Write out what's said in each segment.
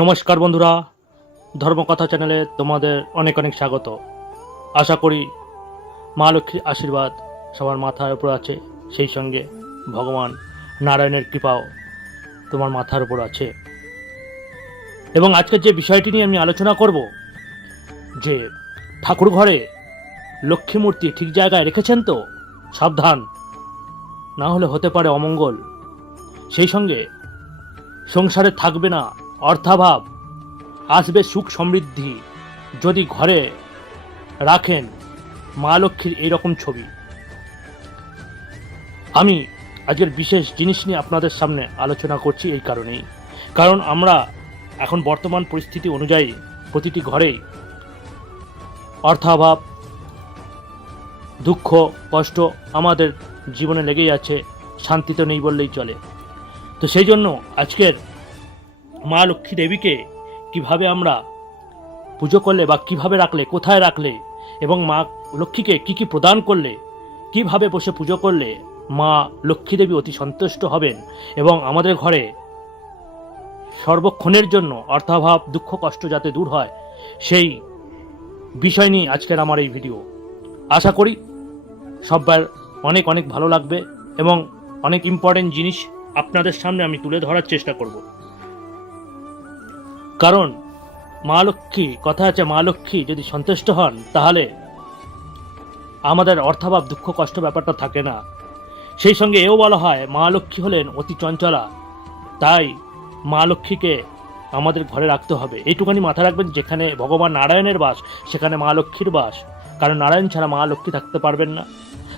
নমস্কার বন্ধুরা, ধর্মকথা চ্যানেলে তোমাদের অনেক অনেক স্বাগত। আশা করি মা লক্ষ্মীর আশীর্বাদ সবার মাথার উপর আছে, সেই সঙ্গে ভগবান নারায়ণের কৃপাও তোমার মাথার উপর আছে। এবং আজকের যে বিষয়টি নিয়ে আমি আলোচনা করব, যে ঠাকুর ঘরে লক্ষ্মী মূর্তি ঠিক জায়গায় রেখেছেন তো, সাবধান, না হলে হতে পারে অমঙ্গল, সেই সঙ্গে সংসারে থাকবে না অর্থাভাব, আসবে সুখ সমৃদ্ধি যদি ঘরে রাখেন মা লক্ষ্মীর এইরকম ছবি। আমি আজকের বিশেষ জিনিস নিয়ে আপনাদের সামনে আলোচনা করছি এই কারণেই। কারণ আমরা এখন বর্তমান পরিস্থিতি অনুযায়ী প্রতিটি ঘরেই অর্থাভাব, দুঃখ, কষ্ট আমাদের জীবনে লেগেই আছে, শান্তি তো নেই বললেই চলে। তো সেই জন্য আজকের মা লক্ষ্মী দেবীকে কীভাবে আমরা পুজো করলে বা কীভাবে রাখলে, কোথায় রাখলে এবং মা লক্ষ্মীকে কি কি প্রদান করলে, কীভাবে বসে পুজো করলে মা লক্ষ্মী দেবী অতি সন্তুষ্ট হবেন এবং আমাদের ঘরে সর্বক্ষণের জন্য অর্থাভাব, দুঃখ, কষ্ট যাতে দূর হয়, সেই বিষয় নিয়ে আজকের আমার এই ভিডিও। আশা করি সবার অনেক অনেক ভালো লাগবে এবং অনেক ইম্পর্টেন্ট জিনিস আপনাদের সামনে আমি তুলে ধরার চেষ্টা করব। কারণ, মা লক্ষ্মী, কথা আছে মা লক্ষ্মী, যদি সন্তুষ্ট হন, তাহলে আমাদের অর্থাভাব, দুঃখ, কষ্ট ব্যাপারটা থাকে না। সেই সঙ্গে এও বলা হয়, মা লক্ষ্মী হলেন অতি চঞ্চলা। তাই মা লক্ষ্মীকে আমাদের ঘরে রাখতে হবে। এইটুখানি মাথায় রাখবেন, যেখানে ভগবান নারায়ণের বাস, সেখানে মা লক্ষ্মীর বাস। কারণ নারায়ণ ছাড়া মা লক্ষ্মী থাকতে পারবেন না।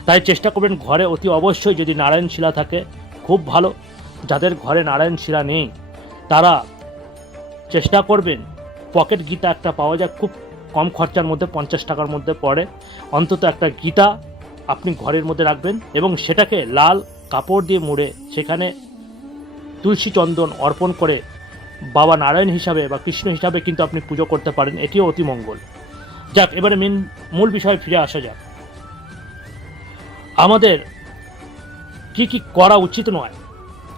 তাই চেষ্টা করবেন, ঘরে অতি অবশ্যই যদি নারায়ণ শিলা থাকে, খুব ভালো। যাদের ঘরে নারায়ণ শিলা নেই, তারা চেষ্টা করবেন। পকেট গীতা একটা পাওয়া যায়, খুব কম খরচার মধ্যে, পঞ্চাশ টাকার মধ্যে পড়ে। অন্তত একটা গীতা আপনি ঘরের মধ্যে রাখবেন এবং সেটাকে লাল কাপড় দিয়ে মুড়ে সেখানে তুলসী চন্দন অর্পণ করে বাবা নারায়ণ হিসাবে বা কৃষ্ণ হিসাবে কিন্তু আপনি পুজো করতে পারেন। এটিও অতি মঙ্গল। যাক, এবারে মেন, মূল বিষয়ে ফিরে আসা যাক। আমাদের কি কি করা উচিত নয়,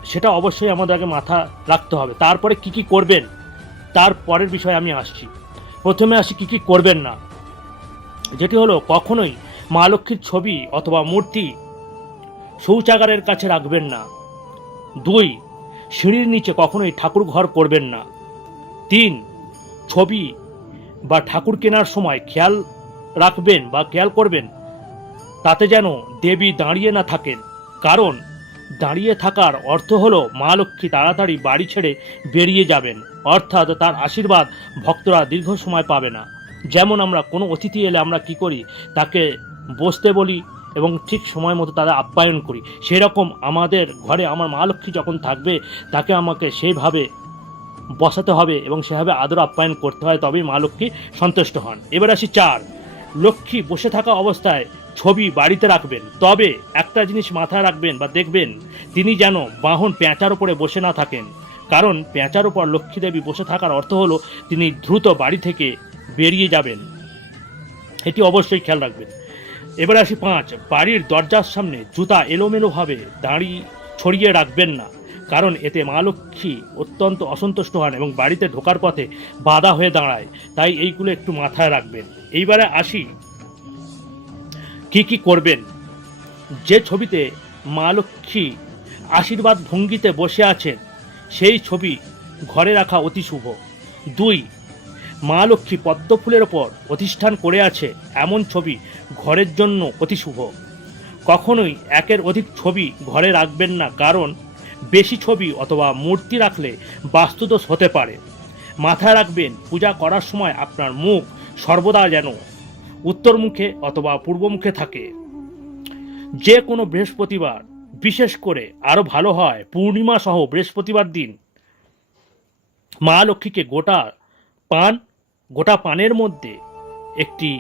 সেটা অবশ্যই আমাদের আগে মাথা রাখতে হবে। তারপরে কি কি করবেন তার পরের বিষয়ে আমি আসছি। প্রথমে আসি কি কি করবেন না। যেটি হলো, কখনোই মা লক্ষ্মীর ছবি অথবা মূর্তি শৌচাগারের কাছে রাখবেন না। দুই, সিঁড়ির নিচে কখনোই ঠাকুর ঘর করবেন না। তিন, ছবি বা ঠাকুর কেনার সময় খেয়াল রাখবেন বা খেয়াল করবেন, তাতে যেন দেবী দাঁড়িয়ে না থাকেন। কারণ, দাঁড়িয়ে থাকার অর্থ হলো মা লক্ষ্মী তাড়াতাড়ি বাড়ি ছেড়ে বেরিয়ে যাবেন। অর্থাৎ তার আশীর্বাদ ভক্তরা দীর্ঘ সময় পাবে না। যেমন আমরা কোনো অতিথি এলে আমরা কি করি? তাকে বসতে বলি এবং ঠিক সময় মতো তাদের আপ্যায়ন করি। সেরকম আমাদের ঘরে আমার মা লক্ষ্মী যখন থাকবে, তাকে আমাকে সেইভাবে বসাতে হবে এবং সেভাবে আদর আপ্যায়ন করতে হয়, তবেই মা লক্ষ্মী সন্তুষ্ট হন। এবার আসি চার। লক্ষ্মী বসে থাকা অবস্থায় ছবি বাড়িতে রাখবেন। তবে একটা জিনিস মাথায় রাখবেন বা দেখবেন, তিনি যেন বাহন পেঁচার উপরে বসে না থাকেন। কারণ পেঁচার উপর লক্ষ্মী দেবী বসে থাকার অর্থ হলো তিনি দ্রুত বাড়ি থেকে বেরিয়ে যাবেন। এটি অবশ্যই খেয়াল রাখবেন। এবার আসি পাঁচ, বাড়ির দরজার সামনে জুতা এলোমেলোভাবে দাঁড়ি ছড়িয়ে রাখবেন না, কারণ এতে মা লক্ষ্মী অত্যন্ত অসন্তুষ্ট হন এবং বাড়িতে ঢোকার পথে বাধা হয়ে দাঁড়ায়, তাই এইগুলো একটু মাথায় রাখবেন। এইবারে আসি, কি কি করবেন? যে ছবিতে মা লক্ষ্মী আশীর্বাদ ভঙ্গিতে বসে আছেন সেই ছবি ঘরে রাখা অতি শুভ। দুই, মা লক্ষ্মী পদ্ম ফুলের ওপর অধিষ্ঠান করে আছে এমন ছবি ঘরের জন্য অতি শুভ। কখনোই একের অধিক ছবি ঘরে রাখবেন না, কারণ বেশি ছবি অথবা মূর্তি রাখলে বাস্তুদোষ হতে পারে। মাথায় রাখবেন, পূজা করার সময় আপনার মুখ সর্বদা যেন উত্তর মুখে অথবা পূর্ব মুখে থাকে। যে কোনো বৃহস্পতিবার বিশেষ করে আরও ভালো হয় পূর্ণিমা সহ বৃহস্পতিবার দিন। মা লক্ষ্মীকে গোটা পান, গোটা পানের মধ্যে একটি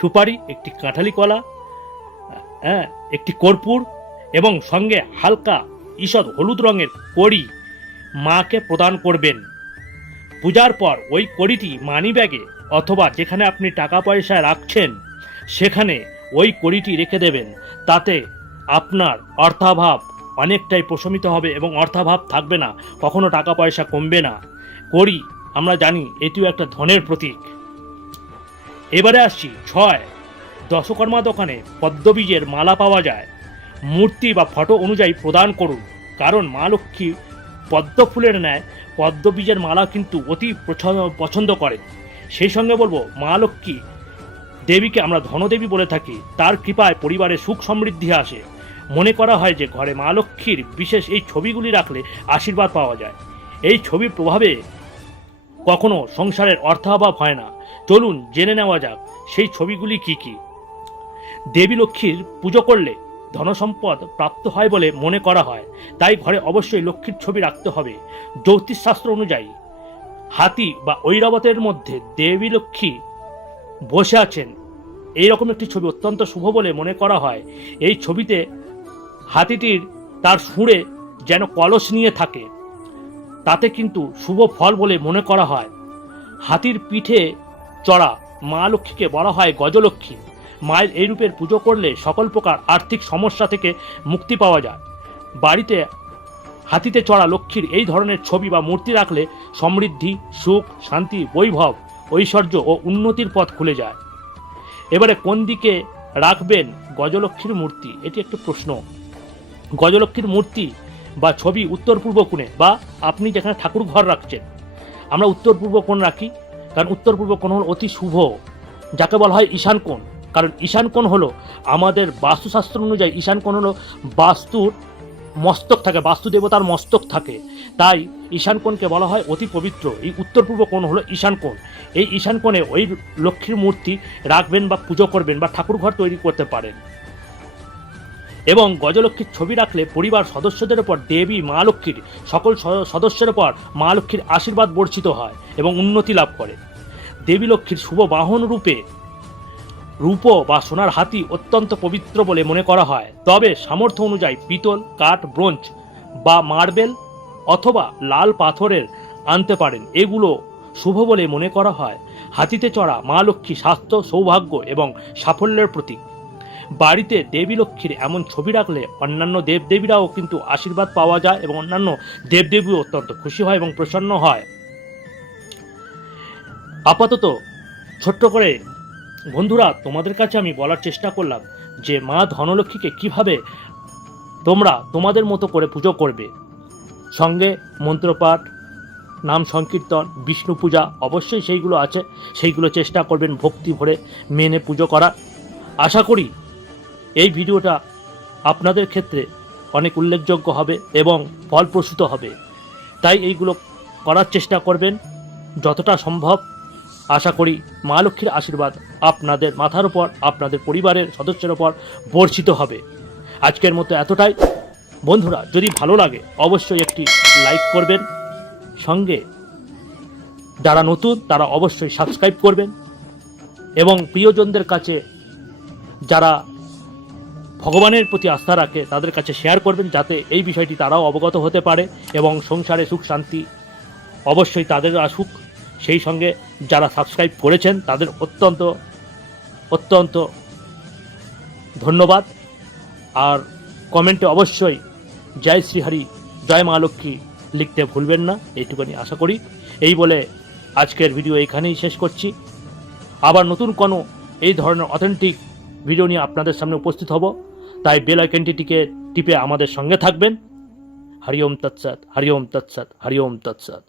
সুপারি, একটি কাঁঠালি কলা হ্যাঁ একটি কর্পূর এবং সঙ্গে হালকা ঈষৎ হলুদ রঙের কড়ি মাকে প্রদান করবেন। পূজার পর ওই কড়িটি মানি ব্যাগে অথবা যেখানে আপনি টাকা পয়সা রাখছেন, সেখানে ওই কড়িটি রেখে দেবেন। তাতে আপনার অর্থাভাব অনেকটাই প্রশমিত হবে এবং অর্থাভাব থাকবে না, কখনো টাকা পয়সা কমবে না। করি, আমরা জানি এটিও একটা ধনের প্রতীক। এবারে আসছি, ছয়। দশকর্মা দোকানে পদ্মবীজের মালা পাওয়া যায়। মূর্তি বা ফটো অনুযায়ী প্রদান করুন, কারণ মা লক্ষ্মী পদ্ম ফুলের ন্যায় পদ্মবীজের মালা কিন্তু অতি পছন্দ করেন। সেই সঙ্গে বলব, মা লক্ষ্মী দেবীকে আমরা ধনদেবী বলে থাকি, তার কৃপায় পরিবারে সুখ সমৃদ্ধি আসে। মনে করা হয় যে ঘরে মা লক্ষ্মীর বিশেষ এই ছবিগুলি রাখলে আশীর্বাদ পাওয়া যায়। এই ছবির প্রভাবে কখনো সংসারের অর্থাভাব হয় না। চলুন জেনে নেওয়া যাক সেই ছবিগুলি কি কি। দেবী লক্ষ্মীর পুজো করলে ধনসম্পদ প্রাপ্ত হয় বলে মনে করা হয়। তাই ঘরে অবশ্যই লক্ষ্মীর ছবি রাখতে হবে। জ্যোতিষশাস্ত্র অনুযায়ী হাতি বা ঐরাবতের মধ্যে দেবী লক্ষ্মী বসে আছেন। এইরকম একটি ছবি অত্যন্ত শুভ বলে মনে করা হয়। এই ছবিতে হাতিটির তার সুরে যেন কলস নিয়ে থাকে। তাতে কিন্তু শুভ ফল বলে মনে করা হয়। হাতির পিঠে চড়া মা লক্ষ্মীকে বলা হয় গজলক্ষ্মী। মায়ের এই রূপের পুজো করলে সকল প্রকার আর্থিক সমস্যা থেকে মুক্তি পাওয়া যায়। বাড়িতে হাতিতে চড়া লক্ষ্মীর এই ধরনের ছবি বা মূর্তি রাখলে সমৃদ্ধি, সুখ, শান্তি, বৈভব, ঐশ্বর্য ও উন্নতির পথ খুলে যায়। এবারে কোন দিকে রাখবেন গজলক্ষ্মীর মূর্তি? এটি একটি প্রশ্ন। গজলক্ষ্মীর মূর্তি বা ছবি উত্তর পূর্ব কোণে বা আপনি যেখানে ঠাকুর ঘর রাখছেন, আমরা উত্তর পূর্ব কোণ রাখি, কারণ উত্তর পূর্ব কোণ হলো অতি শুভ, যাকে বলা হয় ঈশান কোণ। কারণ ঈশান কোণ হলো আমাদের বাস্তুশাস্ত্র অনুযায়ী, ঈশান কোণ হলো বাস্তুর মস্তক থাকে, বাস্তু দেবতার মস্তক থাকে। তাই ঈশান কোণকে বলা হয় অতি পবিত্র। এই উত্তর পূর্ব কোণ হলো ঈশান কোণ। এই ঈশান কোণে ওই লক্ষ্মীর মূর্তি রাখবেন বা পুজো করবেন বা ঠাকুর ঘর তৈরি করতে পারেন। এবং গজলক্ষ্মীর ছবি রাখলে পরিবার সদস্যদের উপর দেবী, মা লক্ষ্মীর, সকল সদস্যের উপর মা লক্ষ্মীর আশীর্বাদ বর্ষিত হয় এবং উন্নতি লাভ করে। দেবী লক্ষ্মীর শুভ বাহন রূপে রূপ বা সোনার হাতি অত্যন্ত পবিত্র বলে মনে করা হয়। তবে সামর্থ্য অনুযায়ী পিতল, কাঠ, ব্রোঞ্জ বা মার্বেল অথবা লাল পাথরের আনতে পারেন। এগুলো শুভ বলে মনে করা হয়। হাতিতে চড়া মা লক্ষ্মী স্বাস্থ্য, সৌভাগ্য এবং সাফল্যের প্রতীক। বাড়িতে দেবী লক্ষ্মীর এমন ছবি রাখলে অন্যান্য দেবদেবীরাও কিন্তু আশীর্বাদ পাওয়া যায় এবং অন্যান্য দেবদেবীও অত্যন্ত খুশি হয় এবং প্রসন্ন হয়। আপাতত ছোট্ট করে, বন্ধুরা, তোমাদের কাছে আমি বলার চেষ্টা করলাম যে মা ধনলক্ষ্মীকে কীভাবে তোমরা তোমাদের মতো করে পুজো করবে। সঙ্গে মন্ত্রপাঠ, নাম সংকীর্তন, বিষ্ণু পূজা অবশ্যই সেইগুলো আছে, সেইগুলো চেষ্টা করবেন ভক্তি ভরে মেনে পুজো করা আশা করি এই ভিডিওটা আপনাদের ক্ষেত্রে অনেক উল্লেখযোগ্য হবে এবং ফলপ্রসূত হবে। তাই এইগুলো করার চেষ্টা করবেন যতটা সম্ভব। আশা করি মা লক্ষ্মীর আশীর্বাদ আপনাদের মাথার উপর, আপনাদের পরিবারের সদস্যের উপর বর্ষিত হবে। আজকের মতো এতটাই। বন্ধুরা, যদি ভালো লাগে অবশ্যই একটি লাইক করবেন। সঙ্গে যারা নতুন, তারা অবশ্যই সাবস্ক্রাইব করবেন। এবং প্রিয়জনদের কাছে যারা ভগবানের প্রতি আস্থা রাখে, তাদের কাছে শেয়ার করবেন যাতে এই বিষয়টি তারাও অবগত হতে পারে এবং সংসারে সুখ, শান্তি অবশ্যই তাদের আসুক। সেই সঙ্গে যারা সাবস্ক্রাইব করেছেন, তাদের অত্যন্ত অত্যন্ত ধন্যবাদ। আর কমেন্টে অবশ্যই জয় শ্রীহরি, জয় মা লক্ষ্মী লিখতে ভুলবেন না, এইটুকুনি আশা করি। এই বলে আজকের ভিডিও এখানেই শেষ করছি। আবার নতুন কোনো এই ধরনের অথেন্টিক ভিডিও নিয়ে আপনাদের সামনে উপস্থিত হব। তাই বেল আইকনটিকে টিপে আমাদের সঙ্গে থাকবেন। হরিওম তৎসৎ হরিওম তৎসৎ হরিওম তৎসৎ।